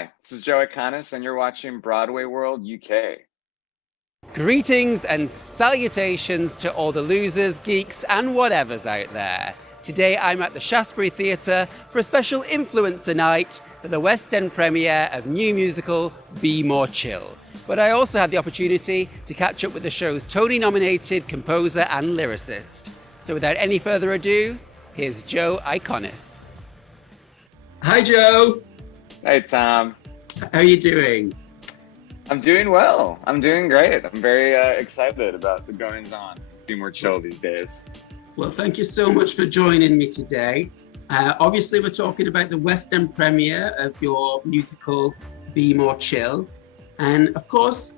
Hi, this is Joe Iconis, and you're watching Broadway World UK. Greetings and salutations to all the losers, geeks, and whatevers out there. Today I'm at the Shaftesbury Theatre for a special influencer night for the West End premiere of new musical Be More Chill. But I also had the opportunity to catch up with the show's Tony-nominated composer and lyricist. So without any further ado, here's Joe Iconis. Hi, Joe. Hey, Tom. How are you doing? I'm doing well. I'm doing great. I'm very excited about the goings-on. Be more chill these days. Well, thank you so much for joining me today. Obviously, we're talking about the West End premiere of your musical Be More Chill. And of course,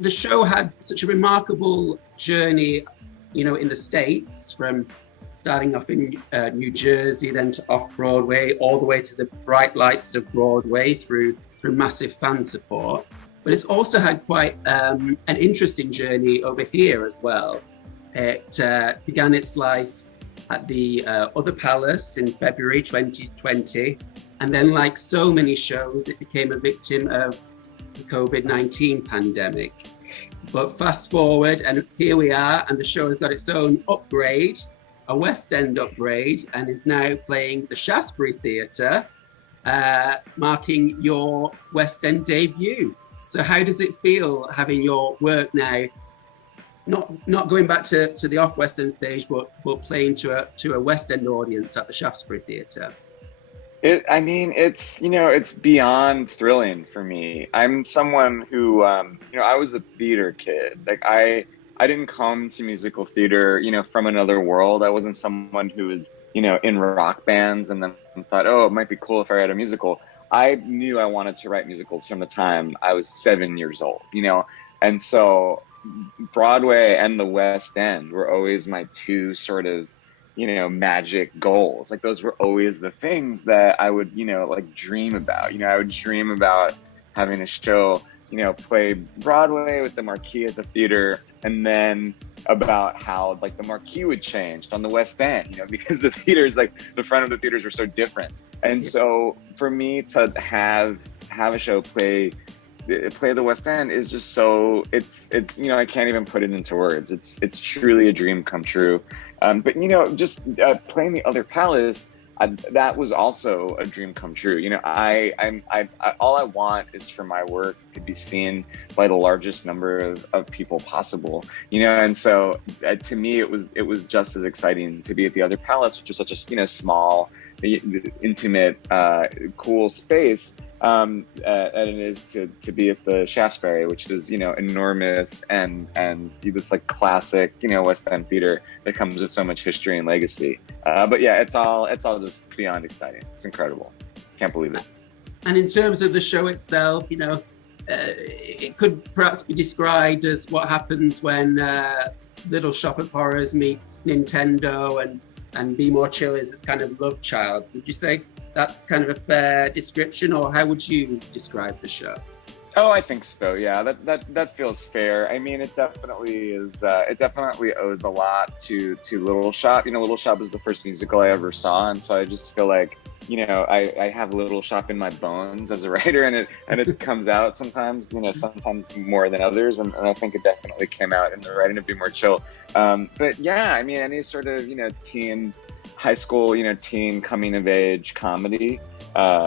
the show had such a remarkable journey, in the States, from starting off in New Jersey, then to off-Broadway, all the way to the bright lights of Broadway through massive fan support. But it's also had quite an interesting journey over here as well. It began its life at the Other Palace in February 2020. And then, like so many shows, it became a victim of the COVID-19 pandemic. But fast forward, and here we are, and the show has got its own upgrade, a West End upgrade, and is now playing the Shaftesbury Theatre, marking your West End debut. So how does it feel having your work now, not going back to the off West End stage, but playing to a West End audience at the Shaftesbury Theatre? It's beyond thrilling for me. I'm someone who, I was a theater kid. Like I didn't come to musical theater, from another world. I wasn't someone who was, in rock bands and then thought, oh, it might be cool if I had a musical. I knew I wanted to write musicals from the time I was 7 years old, and so Broadway and the West End were always my two sort of, magic goals. Like those were always the things that I would, dream about. I would dream about having a show, play Broadway with the marquee at the theater, and then about how like the marquee would change on the West End, because the theaters, like the front of the theaters were so different. And so for me to have a show play the West End is just so I can't even put it into words. It's truly a dream come true. But just playing the Other Palace, that was also a dream come true. I all I want is for my work to be seen by the largest number of people possible. And so to me it was just as exciting to be at the Other Palace, which is such a small, intimate, cool space, and it is to be at the Shaftesbury, which is enormous and this like classic West End theater that comes with so much history and legacy. But yeah, it's all just beyond exciting. It's incredible. Can't believe it. And in terms of the show itself, it could perhaps be described as what happens when Little Shop of Horrors meets Nintendo, and Be More Chill is its kind of love child. Would you say that's kind of a fair description, or how would you describe the show? Oh, I think so. Yeah, that feels fair. I mean, it definitely is. It definitely owes a lot to Little Shop. Little Shop is the first musical I ever saw, and so I just feel like I have Little Shop in my bones as a writer, and it comes out sometimes. Sometimes more than others, and I think it definitely came out in the writing of Be More Chill. But yeah, I mean, any sort of teen, high school, teen coming of age comedy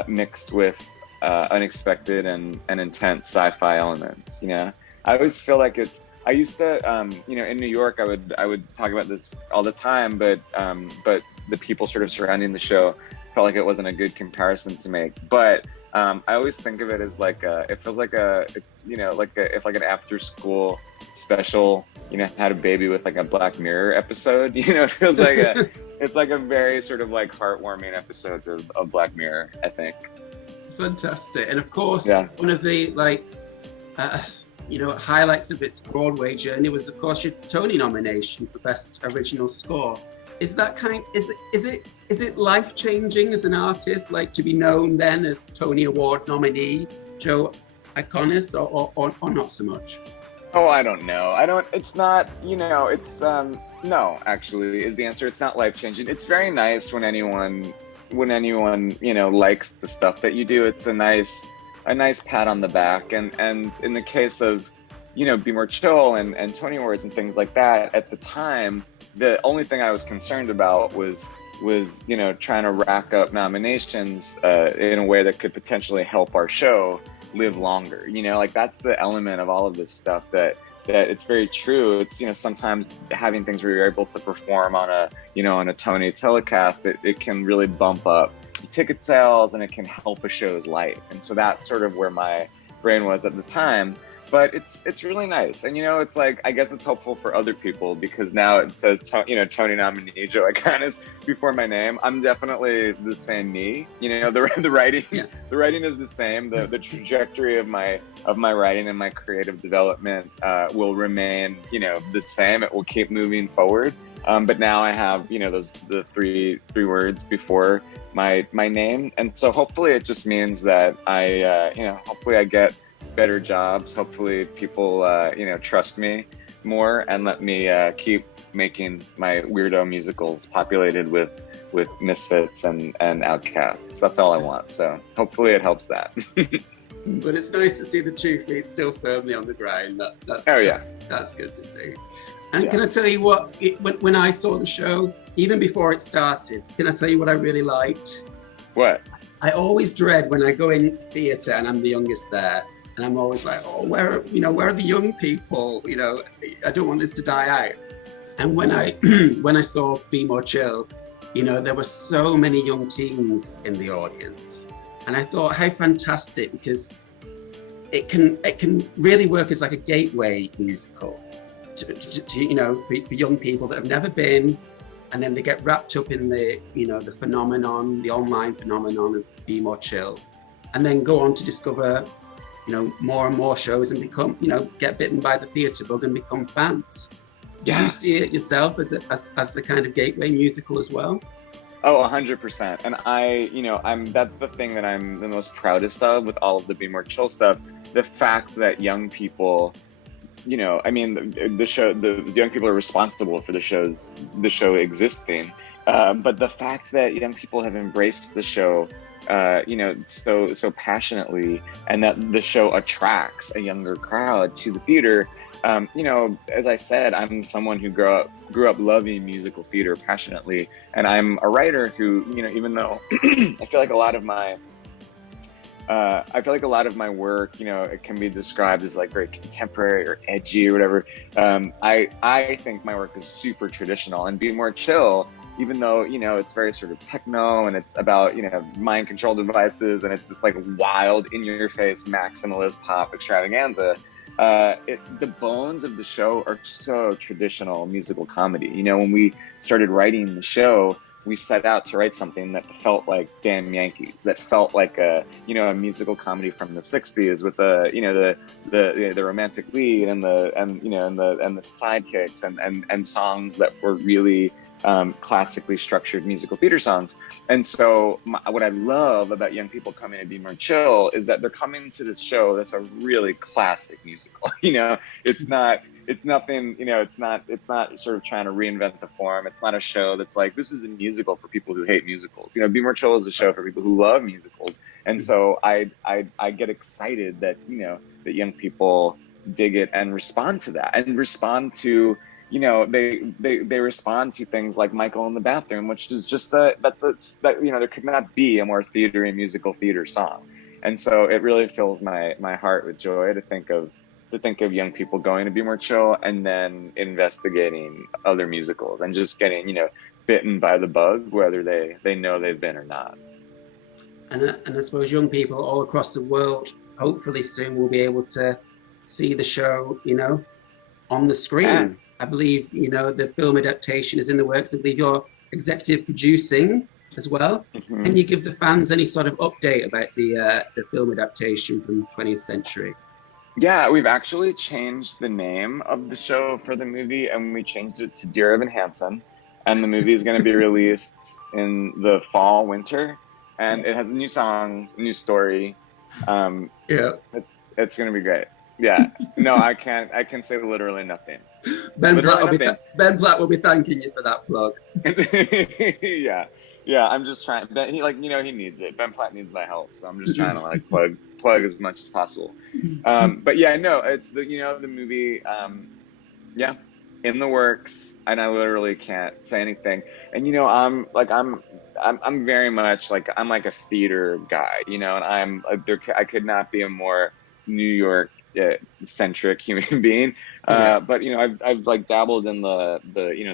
mixed with unexpected and intense sci-fi elements. I always feel like I used to in New York I would talk about this all the time, but the people sort of surrounding the show felt like it wasn't a good comparison to make. But I always think of it as like it feels like if like an after school special had a baby with like a Black Mirror episode. It feels like it's like a very sort of like heartwarming episode of Black Mirror, I think. Fantastic. And of course, yeah. One of the highlights of its Broadway journey was, of course, your Tony nomination for Best Original Score. Is it life-changing as an artist, like to be known then as Tony Award nominee Joe Iconis, or not so much? Oh, I don't know. It's not, no, actually, is the answer. It's not life-changing. It's very nice when anyone likes the stuff that you do. It's a nice a nice pat on the back. And in the case of, Be More Chill and Tony Awards and things like that, at the time, the only thing I was concerned about was trying to rack up nominations in a way that could potentially help our show live longer. Like that's the element of all of this stuff that it's very true. It's sometimes having things where you're able to perform on a Tony telecast, it can really bump up ticket sales and it can help a show's life. And so that's sort of where my brain was at the time. But it's really nice, and it's like, I guess it's helpful for other people because now it says Tony nominee Joe Iconis before my name. I'm definitely the same me. The writing, the writing is the same. The trajectory of my writing and my creative development will remain the same. It will keep moving forward. But now I have the three words before my name, and so hopefully it just means that hopefully I get better jobs. Hopefully people trust me more and let me keep making my weirdo musicals populated with misfits and outcasts. That's all I want. So hopefully it helps that. But it's nice to see the 2 feet still firmly on the ground. That's good to see. And can I tell you what, when I saw the show, even before it started, can I tell you what I really liked? What? I always dread when I go in theatre and I'm the youngest there. And I'm always like, oh, where are the young people? I don't want this to die out. And when I saw Be More Chill, there were so many young teens in the audience. And I thought, how fantastic, because it can really work as like a gateway musical for young people that have never been, and then they get wrapped up in the phenomenon, the online phenomenon of Be More Chill, and then go on to discover more and more shows and become, get bitten by the theatre bug and become fans. Do you see it yourself as the kind of gateway musical as well? Oh, 100%. And that's the thing that I'm the most proudest of with all of the Be More Chill stuff. The fact that young people, the young people are responsible for the show existing. But the fact that young people have embraced the show so passionately, and that the show attracts a younger crowd to the theater. As I said, I'm someone who grew up loving musical theater passionately, and I'm a writer who, even though I feel like a lot of my work, it can be described as like very contemporary or edgy or whatever. I think my work is super traditional, and Be More Chill, even though, it's very sort of techno and it's about, mind control devices and it's this like wild in your face maximalist pop extravaganza, the bones of the show are so traditional musical comedy. When we started writing the show, we set out to write something that felt like Damn Yankees, that felt like a musical comedy from the 60s with the romantic lead and the sidekicks and songs that were really classically structured musical theater songs. And so what I love about young people coming to Be More Chill is that they're coming to this show that's a really classic musical. It's not sort of trying to reinvent the form. It's not a show that's like, this is a musical for people who hate musicals. Be More Chill is a show for people who love musicals. And so I get excited that that young people dig it and respond to that, and respond to they respond to things like Michael in the Bathroom, which is just there could not be a more theater musical theater song. And so it really fills my heart with joy to think of young people going to Be More Chill and then investigating other musicals and just getting bitten by the bug, whether they know they've been or not. And I suppose young people all across the world hopefully soon will be able to see the show on the screen. Yeah. I believe, the film adaptation is in the works. I believe you're executive producing as well. Mm-hmm. Can you give the fans any sort of update about the film adaptation from 20th century? Yeah, we've actually changed the name of the show for the movie, and we changed it to Dear Evan Hansen. And the movie is going to be released in the fall, winter, and it has new songs, new story. It's going to be great. Yeah, no, I can say literally nothing. Ben Platt will be thanking you for that plug. Yeah, Yeah, I'm just trying. Ben, he like he needs it. Ben Platt needs my help, so I'm just trying to like plug as much as possible. But yeah, no, it's the movie. Yeah, in the works, and I literally can't say anything. And I'm very much like I'm like a theater guy, and I could not be a more New York centric human being. Yeah. But I've like dabbled in the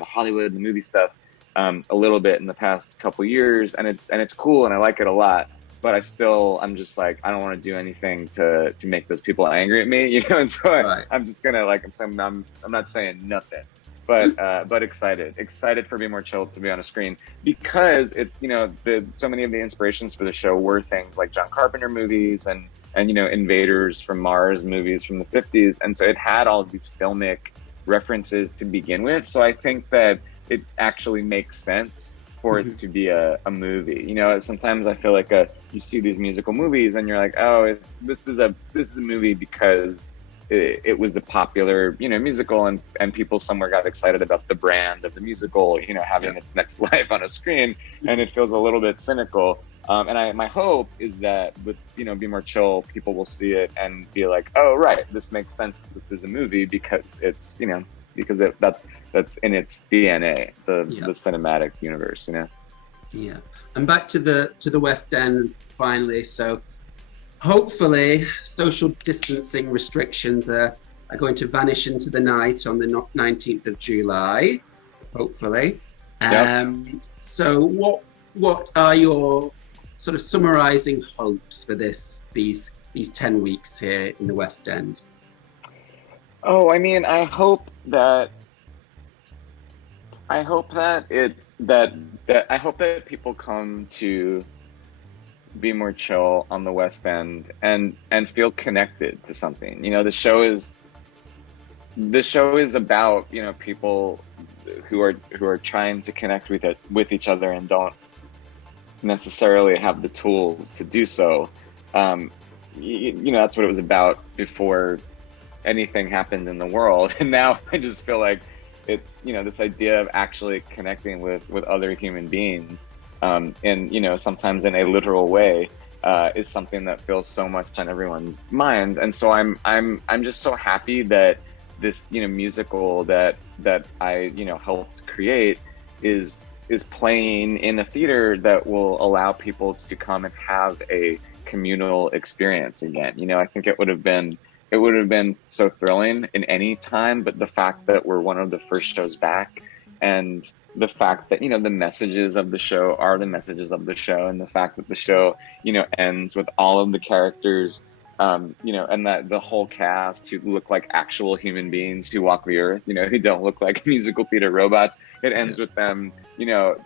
Hollywood, the movie stuff, a little bit in the past couple years, and it's cool, and I like it a lot. But I'm just like, I don't want to do anything to make those people angry at me, And so Right. I'm just gonna like, I'm not saying nothing, but excited for Be More Chill to be on a screen, because it's so many of the inspirations for the show were things like John Carpenter movies and Invaders from Mars movies from the 50s, and so it had all of these filmic references to begin with. So I think that it actually makes sense for it to be a movie. Sometimes I feel like you see these musical movies and you're like, oh, this is a movie because it was a popular musical, and people somewhere got excited about the brand of the musical having its next life on a screen, and it feels a little bit cynical. And my hope is that with Be More Chill, people will see it and be like, oh right, this makes sense, this is a movie, because it's because that's in its DNA, the cinematic universe, Yeah, and back to the West End finally. So hopefully social distancing restrictions are going to vanish into the night on the 19th of July, hopefully. So what are your sort of summarizing hopes for these 10 weeks here in the West End? Oh, I mean, I hope that people come to Be More Chill on the West End and feel connected to something. The show is about people who are trying to connect with each other and don't necessarily have the tools to do so. That's what it was about before anything happened in the world, and now I just feel like it's this idea of actually connecting with other human beings, and sometimes in a literal way, is something that feels so much on everyone's mind. And so I'm just so happy that this musical that I helped create is playing in a theater that will allow people to come and have a communal experience again. I think it would have been so thrilling in any time, but the fact that we're one of the first shows back, and the fact that the messages of the show are the messages of the show, and the fact that the show ends with all of the characters and that the whole cast who look like actual human beings who walk the earth, who don't look like musical theater robots. It ends with them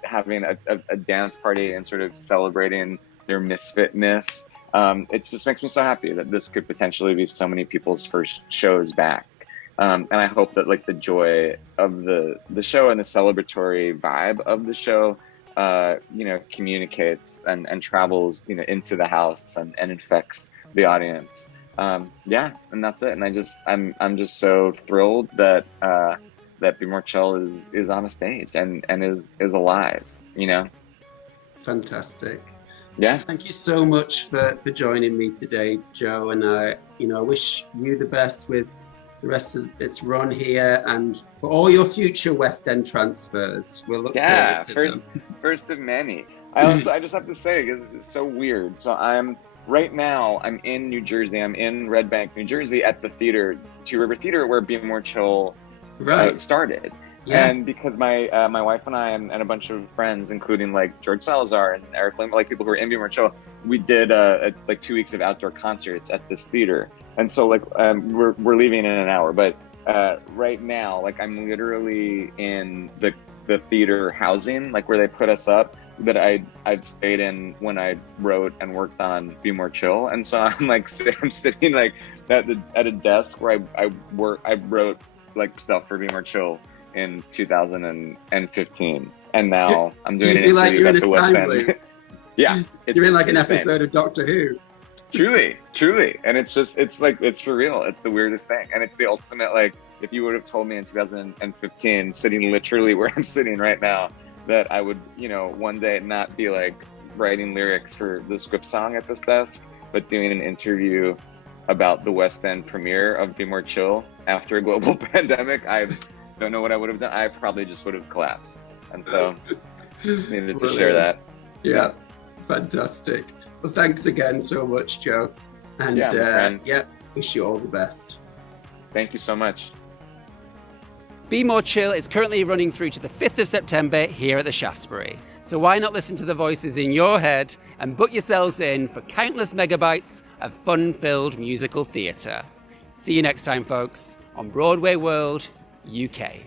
having a dance party and sort of celebrating their misfitness. It just makes me so happy that this could potentially be so many people's first shows back. And I hope that like the joy of the show and the celebratory vibe of the show, communicates and travels, into the house and infects the audience. And that's it. And I'm just so thrilled that Be More Chill is on a stage and is alive, Fantastic. Yeah. Thank you so much for joining me today, Joe. And I wish you the best with the rest of its run here and for all your future West End transfers. We'll look forward to them. First of many. I just have to say, because it's so weird. So right now I'm in New Jersey. I'm in Red Bank, New Jersey, at the theater, Two River Theater, where Be More Chill started. Yeah. And because my wife and I and a bunch of friends, including like George Salazar and Eric Lim, like people who are in Be More Chill, we did like 2 weeks of outdoor concerts at this theater. And so like we're leaving in an hour, but right now, like I'm literally in the theater housing, like where they put us up, that I'd stayed in when I wrote and worked on Be More Chill. And so I'm sitting like at a desk where I wrote like stuff for Be More Chill in 2015, and now I'm doing an interview at the West End. Yeah, you're in like an episode of Doctor Who. Truly, and it's for real. It's the weirdest thing, and it's the ultimate, like, if you would have told me in 2015, sitting literally where I'm sitting right now, that I would, one day not be like writing lyrics for the script song at this desk, but doing an interview about the West End premiere of Be More Chill after a global pandemic. I don't know what I would have done. I probably just would have collapsed. And so just needed to share that. Yeah, fantastic. Well, thanks again so much, Joe. And wish you all the best. Thank you so much. Be More Chill is currently running through to the 5th of September here at the Shaftesbury. So why not listen to the voices in your head and book yourselves in for countless megabytes of fun-filled musical theatre. See you next time, folks, on Broadway World, UK.